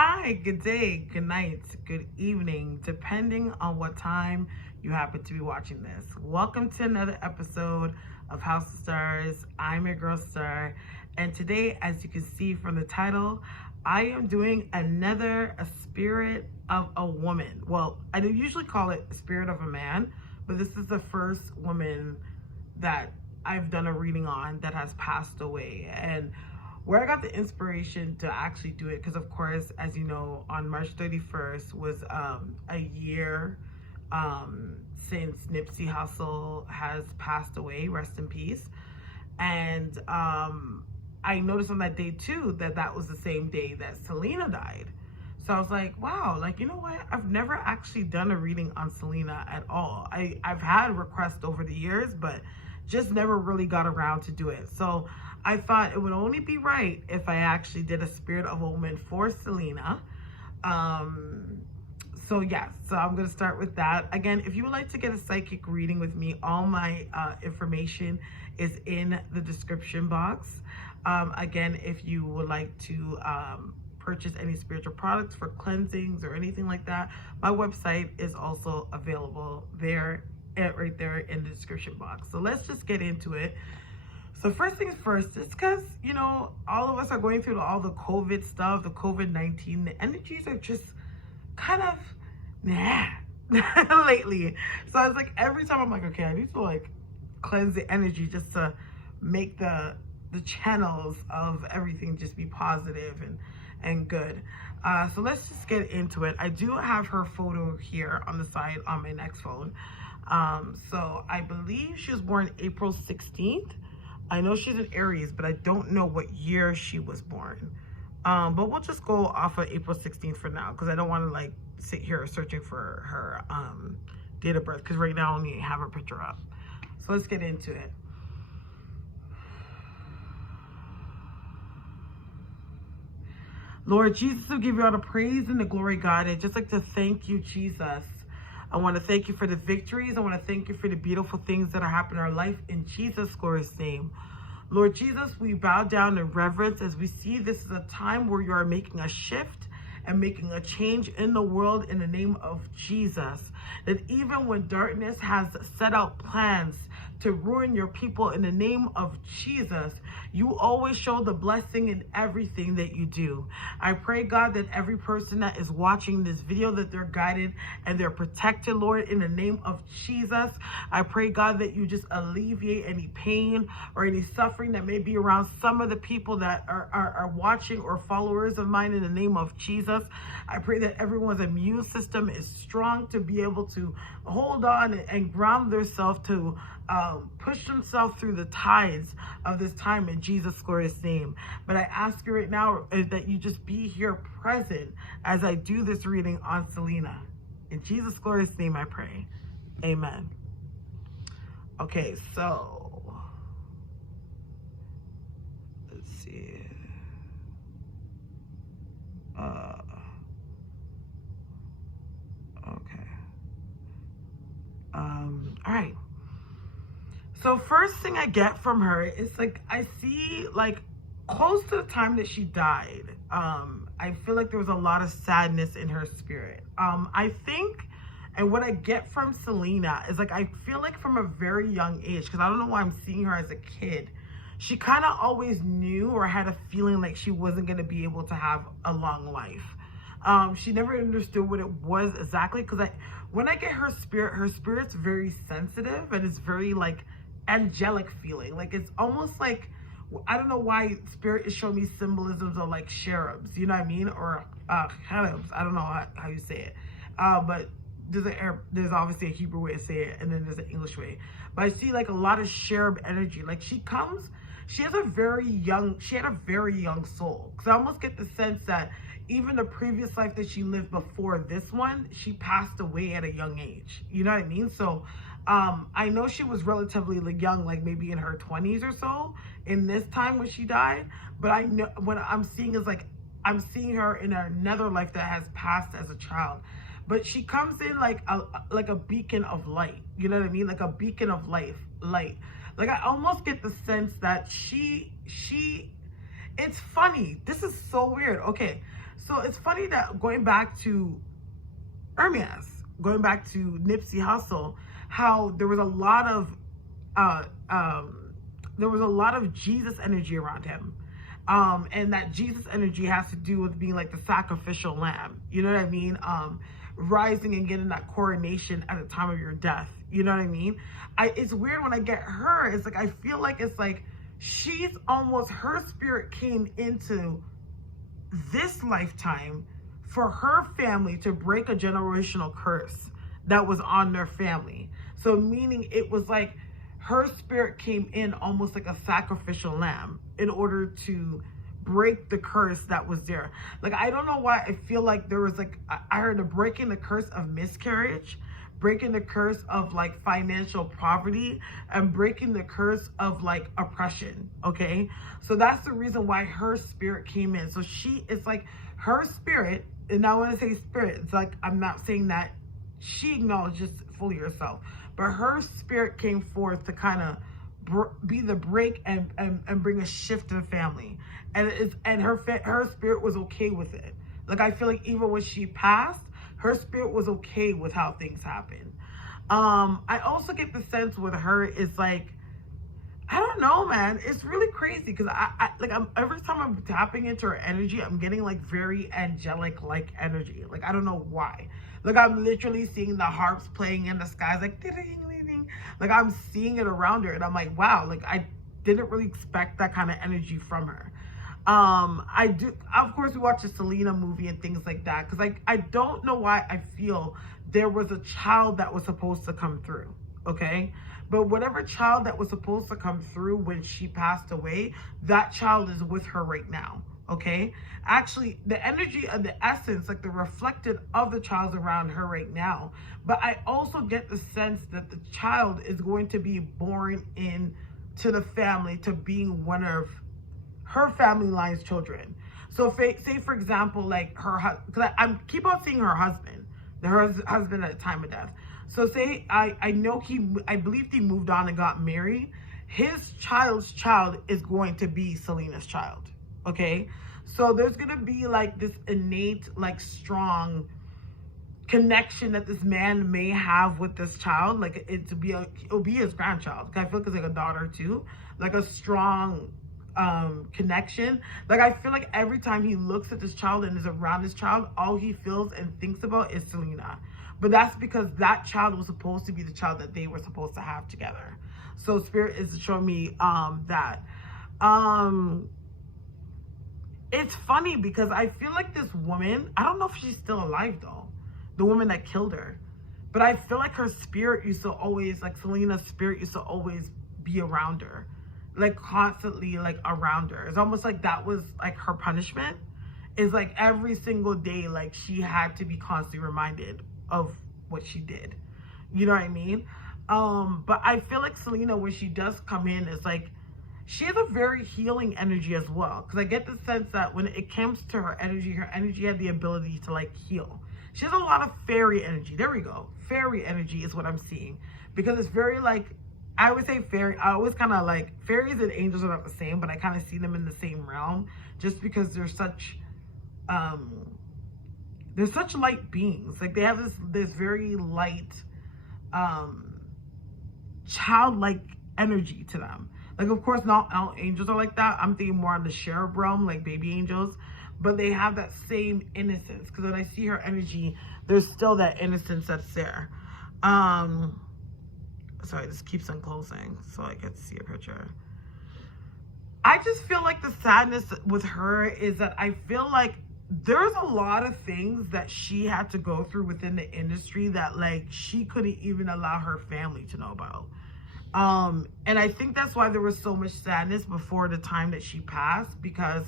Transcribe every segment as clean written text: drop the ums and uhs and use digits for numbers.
Hi, good day, good night, good evening, depending on what time you happen to be watching this. Welcome to another episode of House of Stars. I'm your girl Starre, and today, as you can see from the title, I am doing a Spirit of a Woman. Well, I do usually call it Spirit of a Man, but this is the first woman that I've done a reading on that has passed away. And where I got the inspiration to actually do it, because of course, as you know, on March 31st was a year since Nipsey Hussle has passed away, rest in peace. And I noticed on that day too that was the same day that Selena died. So I was like, wow, like, you know what? I've never actually done a reading on Selena at all. I've had requests over the years, but just never really got around to do it. So I thought it would only be right if I actually did a Spirit of a Woman for Selena. So yes, so I'm going to start with that. Again, if you would like to get a psychic reading with me, all my information is in the description box. Again, if you would like to purchase any spiritual products for cleansings or anything like that, my website is also available there, right there in the description box. So let's just get into it. So first things first, it's because, you know, all of us are going through all the COVID stuff, the COVID-19, the energies are just kind of lately. So I was like, every time I'm like, okay, I need to like cleanse the energy just to make the channels of everything just be positive and good. So let's just get into it. I do have her photo here on the side on my next phone. So I believe she was born April 16th. I know she's an Aries, but I don't know what year she was born. But we'll just go off of April 16th for now, because I don't want to like sit here searching for her date of birth, because right now I only have her picture up. So let's get into it. Lord Jesus, we give you all the praise and the glory, God. I'd just like to thank you, Jesus. I want to thank you for the victories. I want to thank you for the beautiful things that are happening in our life in Jesus' glorious name. Lord Jesus, we bow down in reverence as we see this is a time where you are making a shift and making a change in the world in the name of Jesus. That even when darkness has set out plans to ruin your people, in the name of Jesus, you always show the blessing in everything that you do. I pray, God, that every person that is watching this video, that they're guided and they're protected, Lord, in the name of Jesus. I pray, God, that you just alleviate any pain or any suffering that may be around some of the people that are watching or followers of mine, in the name of Jesus. I pray that everyone's immune system is strong to be able to hold on and ground themselves to push themselves through the tides of this time in Jesus' glorious name. But I ask you right now that you just be here present as I do this reading on Selena. In Jesus' glorious name I pray. Amen. Okay, so let's see. Okay. All right. So first thing I get from her is like, I see like close to the time that she died, I feel like there was a lot of sadness in her spirit. I think, and what I get from Selena is like, I feel like from a very young age, because I don't know why I'm seeing her as a kid, she kind of always knew or had a feeling like she wasn't going to be able to have a long life. She never understood what it was exactly, because when I get her spirit's very sensitive, and it's very like angelic feeling. Like it's almost like, I don't know why spirit is showing me symbolisms of like cherubs, you know what I mean? Or cherubs, I don't know how you say it. But there's obviously a Hebrew way to say it, and then there's an English way. But I see like a lot of cherub energy. Like she had a very young soul. Because I almost get the sense that even the previous life that she lived before this one, she passed away at a young age. You know what I mean? So I know she was relatively young, like maybe in her 20s or so in this time when she died. But I know what I'm seeing is like, I'm seeing her in another life that has passed as a child. But she comes in like a beacon of light. You know what I mean? Like a beacon of light. Like I almost get the sense that she it's funny. This is so weird. Okay. So it's funny that going back to Hermes, going back to Nipsey Hussle, how uh, um, there was a lot of Jesus energy around him. And that Jesus energy has to do with being like the sacrificial lamb. You know what I mean? Rising and getting that coronation at the time of your death. You know what I mean? It's weird when I get her. It's like, I feel like it's like she's almost, her spirit came into this lifetime for her family to break a generational curse that was on their family. So meaning it was like her spirit came in almost like a sacrificial lamb in order to break the curse that was there. Like, I don't know why I feel like there was like, I heard of breaking the curse of miscarriage, breaking the curse of like financial poverty, and breaking the curse of like oppression. Okay, so that's the reason why her spirit came in. So she, it's like her spirit, and now when I say spirit, it's like, I'm not saying that she acknowledges fully herself, but her spirit came forth to kind of be the break and bring a shift to the family. And her spirit was okay with it. Like, I feel like even when she passed, her spirit was okay with how things happened. I also get the sense with her is like, I don't know, man. It's really crazy because every time I'm tapping into her energy, I'm getting like very angelic like energy. Like, I don't know why. Like, I'm literally seeing the harps playing in the skies, like ding, ding, ding, ding. Like, I'm seeing it around her, and I'm like, wow. Like, I didn't really expect that kind of energy from her. I do, of course, we watch the Selena movie and things like that, because I don't know why I feel there was a child that was supposed to come through. Okay, but whatever child that was supposed to come through when she passed away, that child is with her right now. Okay, actually, the energy and the essence, like the reflected of the child's around her right now. But I also get the sense that the child is going to be born in to the family, to being one of her family line's children. So say for example, like her, because I keep on seeing her husband, her husband at the time of death. So say I know I believe he moved on and got married. His child's child is going to be Selena's child. Okay, so there's gonna be like this innate, like strong connection that this man may have with this child. Like, it'll be his grandchild. I feel like it's like a daughter too, like a strong connection. Like, I feel like every time he looks at this child and is around this child, all he feels and thinks about is Selena. But that's because that child was supposed to be the child that they were supposed to have together. So spirit is showing me that. It's funny because I feel like this woman, I don't know if she's still alive though, the woman that killed her, but I feel like her spirit used to always, like Selena's spirit used to always be around her, like constantly like around her. It's almost like that was like her punishment. Is like every single day, like she had to be constantly reminded of what she did. You know what I mean? But I feel like Selena, when she does come in, is like, she has a very healing energy as well. Because I get the sense that when it comes to her energy had the ability to like heal. She has a lot of fairy energy. There we go. Fairy energy is what I'm seeing. Because it's very like, I would say fairy, I always kind of like, fairies and angels are not the same, but I kind of see them in the same realm. Just because they're such light beings. Like, they have this very light, childlike energy to them. Like, of course, not all angels are like that. I'm thinking more on the cherub realm, like baby angels. But they have that same innocence. Because when I see her energy, there's still that innocence that's there. Sorry, this keeps on closing so I get to see a picture. I just feel like the sadness with her is that I feel like there's a lot of things that she had to go through within the industry that like she couldn't even allow her family to know about. And I think that's why there was so much sadness before the time that she passed, because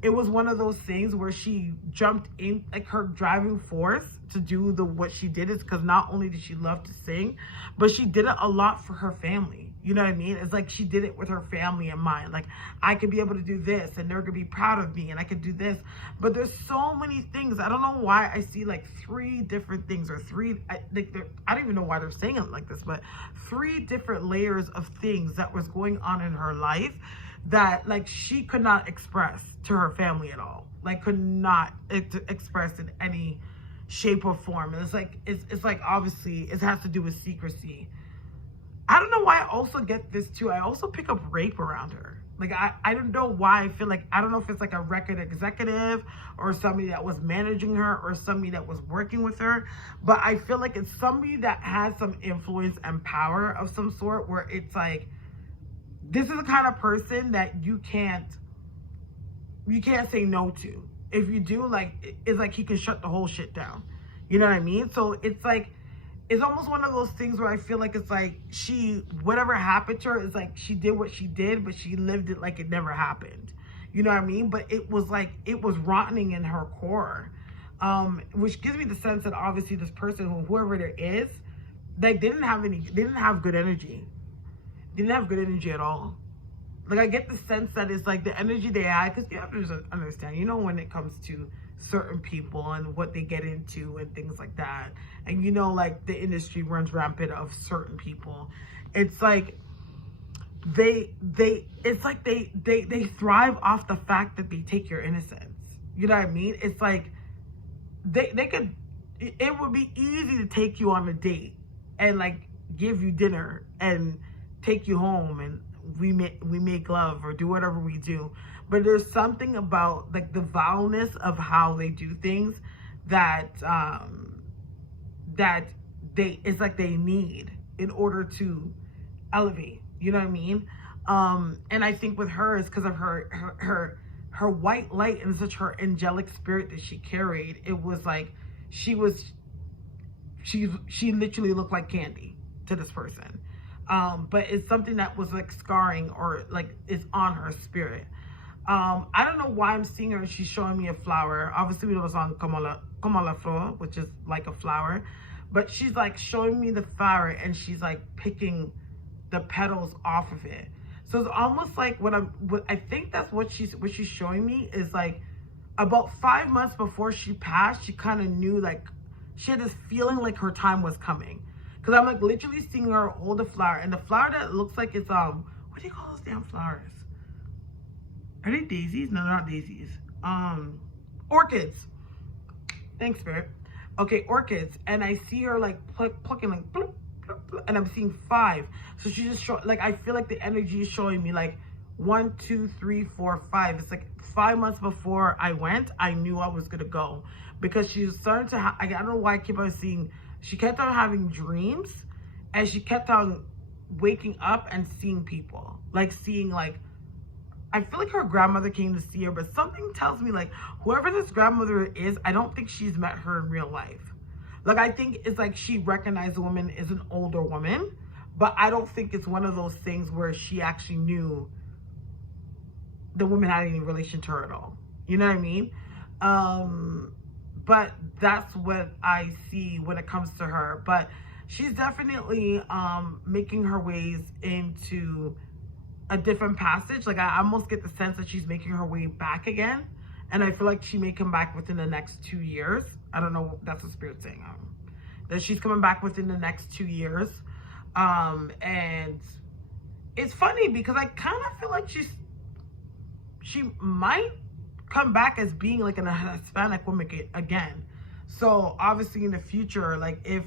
it was one of those things where she jumped in, like her driving force to do what she did is because not only did she love to sing, but she did it a lot for her family. You know what I mean? It's like she did it with her family in mind. Like, I could be able to do this and they're gonna be proud of me and I could do this. But there's so many things. I don't know why I see like 3 different things, or I don't even know why they're saying it like this, but 3 different layers of things that was going on in her life that like she could not express to her family at all. Like could not express in any shape or form. And it's like obviously it has to do with secrecy. I don't know why I also get this too. I also pick up rape around her. Like, I don't know why I feel like, I don't know if it's like a record executive or somebody that was managing her or somebody that was working with her. But I feel like it's somebody that has some influence and power of some sort where it's like, this is the kind of person that you can't say no to. If you do, like, it's like he can shut the whole shit down. You know what I mean? So it's like, it's almost one of those things where I feel like it's like whatever happened to her is like she did what she did, but she lived it like it never happened. You know what I mean? But it was like, it was rotting in her core. Which gives me the sense that obviously this person, whoever it is, they didn't have good energy. Didn't have good energy at all. Like I get the sense that it's like the energy they had, because you have to understand, you know, when it comes to certain people and what they get into and things like that, and you know, like the industry runs rampant of certain people. It's like they thrive off the fact that they take your innocence. You know what I mean? It's like it would be easy to take you on a date and like give you dinner and take you home and we make love or do whatever we do. But there's something about like the vileness of how they do things that it's like they need in order to elevate. You know what I mean? And I think with her is because of her white light and such her angelic spirit that she carried. It was like she literally looked like candy to this person. But it's something that was like scarring or like it's on her spirit. I don't know why I'm seeing her. She's showing me a flower. Obviously, we know the song Como la Flor, which is like a flower. But she's like showing me the flower and she's like picking the petals off of it. So it's almost like I think that's what she's showing me is like about 5 months before she passed, she kind of knew like she had this feeling like her time was coming. Because I'm like literally seeing her hold a flower, and the flower that looks like it's what do you call those damn flowers? Are they daisies? No, they're not daisies. Orchids. Thanks, Spirit. Okay, orchids. And I see her like plucking like bloop, bloop, bloop, and I'm seeing 5. So she just like I feel like the energy is showing me like 1, 2, 3, 4, 5. It's like 5 months before I went, I knew I was gonna go because she was starting to. I don't know why I keep on seeing. She kept on having dreams, and she kept on waking up and seeing people, like seeing like. I feel like her grandmother came to see her, but something tells me like whoever this grandmother is, I don't think she's met her in real life. Like I think it's like she recognized the woman as an older woman, but I don't think it's one of those things where she actually knew the woman had any relation to her at all. You know what I mean? But that's what I see when it comes to her. But she's definitely making her ways into a different passage. Like I almost get the sense that she's making her way back again, and I feel like she may come back within the next 2 years. I don't know, that's what Spirit's saying, that she's coming back within the next 2 years. And it's funny because I kind of feel like she might come back as being like a Hispanic woman again. So obviously in the future, like if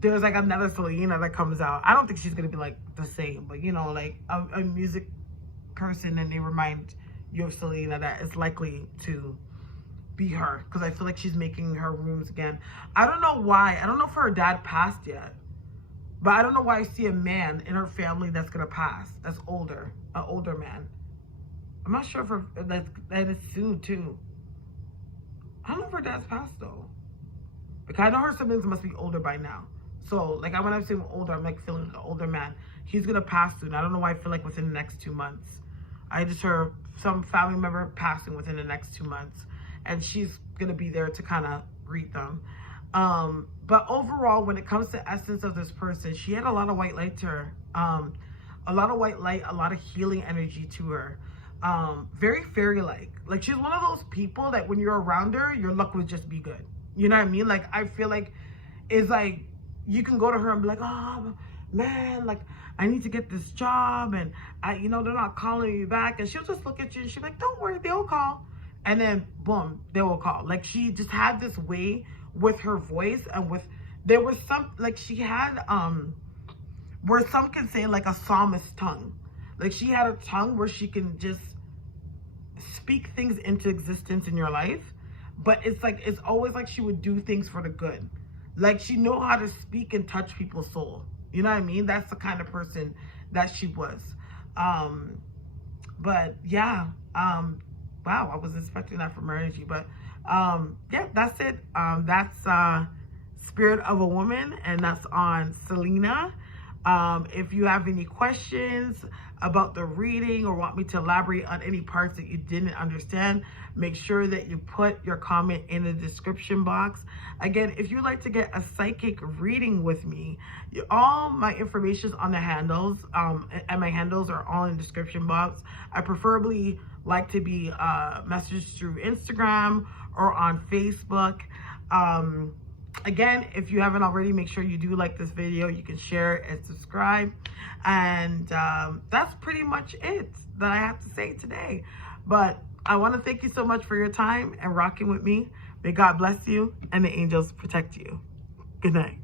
there's like another Selena that comes out, I don't think she's gonna be like the same, but you know, like a music person and they remind you of Selena, that is likely to be her, because I feel like she's making her rooms again. I don't know why. I don't know if her dad passed yet, but I don't know why I see a man in her family that's gonna pass, that's older, an older man. I'm not sure if that is soon too. I don't know if her dad's passed though, because I know her siblings must be older by now. So like when I'm saying older, I'm like feeling like an older man. He's gonna pass soon. I don't know why I feel like within the next 2 months. I just heard some family member passing within the next 2 months, and she's gonna be there to kind of greet them. But overall, when it comes to essence of this person, she had a lot of white light to her. A lot of white light, a lot of healing energy to her. Very fairy-like. Like she's one of those people that when you're around her, your luck would just be good. You know what I mean? Like I feel like it's like you can go to her and be like, oh, man, like, I need to get this job, and they're not calling me back. And she'll just look at you and she'll be like, don't worry, they'll call. And then boom, they will call. Like, she just had this way with her voice, and there was some, like, she had where some can say like a psalmist tongue. Like, she had a tongue where she can just speak things into existence in your life, but it's always like she would do things for the good. Like, she know how to speak and touch people's soul. You know what I mean? That's the kind of person that she was. But yeah, wow, I was expecting that from her energy. But yeah, that's it. That's Spirit of a Woman, and that's on Selena. If you have any questions about the reading or want me to elaborate on any parts that you didn't understand, make sure that you put your comment in the description box. Again, if you'd like to get a psychic reading with me, all my information is on the handles, and my handles are all in the description box. I preferably like to be messaged through Instagram or on Facebook. Again, if you haven't already, make sure you do like this video. You can share it and subscribe. And that's pretty much it that I have to say today. But I want to thank you so much for your time and rocking with me. May God bless you and the angels protect you. Good night.